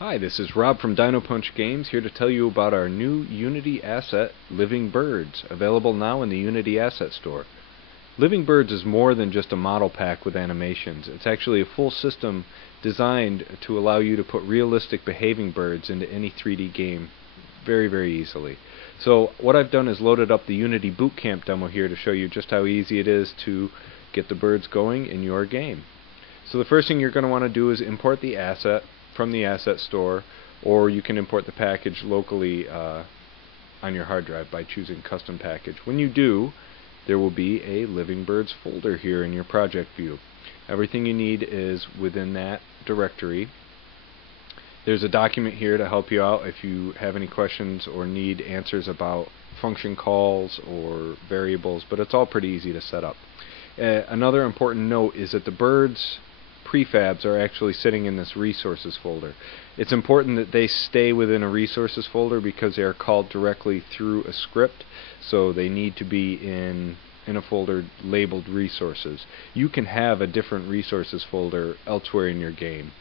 Hi, this is Rob from Dino Punch Games, here to tell you about our new Unity asset, Living Birds, available now in the Unity Asset Store. Living Birds is more than just a model pack with animations. It's actually a full system designed to allow you to put realistic behaving birds into any 3D game very easily. So what I've done is loaded up the Unity Bootcamp demo here to show you just how easy it is to get the birds going in your game. So the first thing you're going to want to do is import the asset from the asset store, or you can import the package locally on your hard drive by choosing custom package. When you do, there will be a Living Birds folder here in your project view. Everything you need is within that directory. There's a document here to help you out if you have any questions or need answers about function calls or variables, but it's all pretty easy to set up. Another important note is that the birds prefabs are actually sitting in this resources folder. It's important that they stay within a resources folder because they are called directly through a script, so they need to be in a folder labeled resources. You can have a different resources folder elsewhere in your game,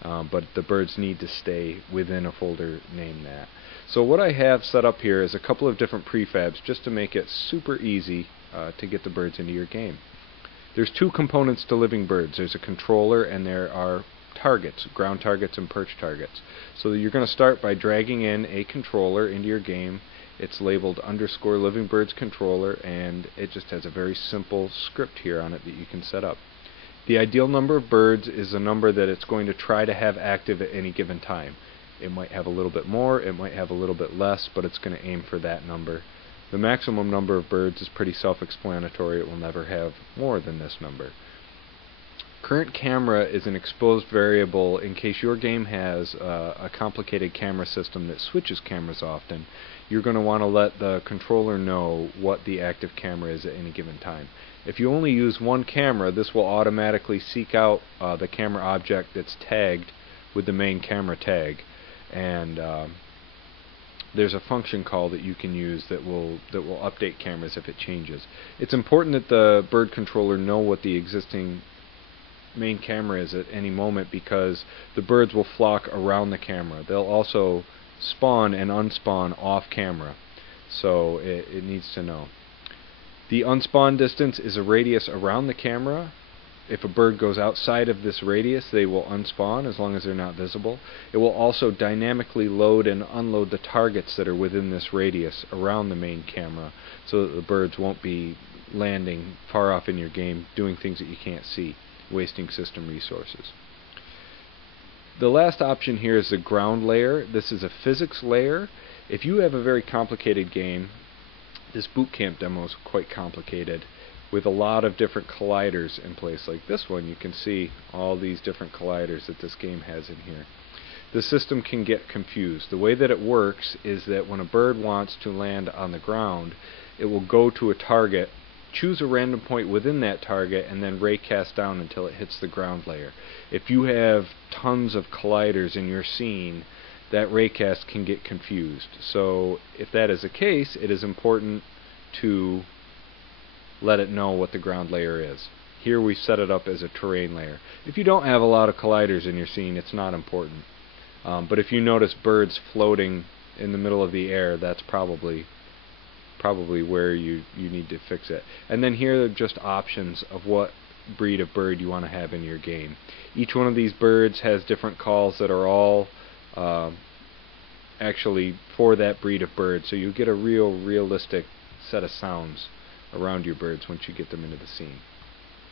but the birds need to stay within a folder named that. So what I have set up here is a couple of different prefabs just to make it super easy to get the birds into your game. There's two components to Living Birds. There's a controller and there are targets, ground targets and perch targets. So you're going to start by dragging in a controller into your game. It's labeled _Living Birds controller, and it just has a very simple script here on it that you can set up. The ideal number of birds is a number that it's going to try to have active at any given time. It might have a little bit more, it might have a little bit less, but it's going to aim for that number. The maximum number of birds is pretty self-explanatory. It will never have more than this number. Current camera is an exposed variable in case your game has a complicated camera system that switches cameras often. You're going to want to let the controller know what the active camera is at any given time. If you only use one camera, this will automatically seek out the camera object that's tagged with the main camera tag, and there's a function call that you can use that will update cameras if it changes. It's important that the bird controller know what the existing main camera is at any moment, because the birds will flock around the camera. They'll also spawn and unspawn off camera, so it needs to know. The unspawn distance is a radius around the camera. If a bird goes outside of this radius, they will unspawn as long as they're not visible. It will also dynamically load and unload the targets that are within this radius around the main camera, so that the birds won't be landing far off in your game doing things that you can't see, wasting system resources. The last option here is the ground layer. This is a physics layer. If you have a very complicated game, this Bootcamp demo is quite complicated, with a lot of different colliders in place. Like this one, you can see all these different colliders that this game has in here. The system can get confused. The way that it works is that when a bird wants to land on the ground, it will go to a target, choose a random point within that target, and then raycast down until it hits the ground layer. If you have tons of colliders in your scene, that raycast can get confused. So if that is the case, it is important to let it know what the ground layer is. Here we set it up as a terrain layer. If you don't have a lot of colliders in your scene, it's not important. But if you notice birds floating in the middle of the air, that's probably where you need to fix it. And then here are just options of what breed of bird you want to have in your game. Each one of these birds has different calls that are all actually for that breed of bird, so you get a realistic set of sounds around your birds once you get them into the scene.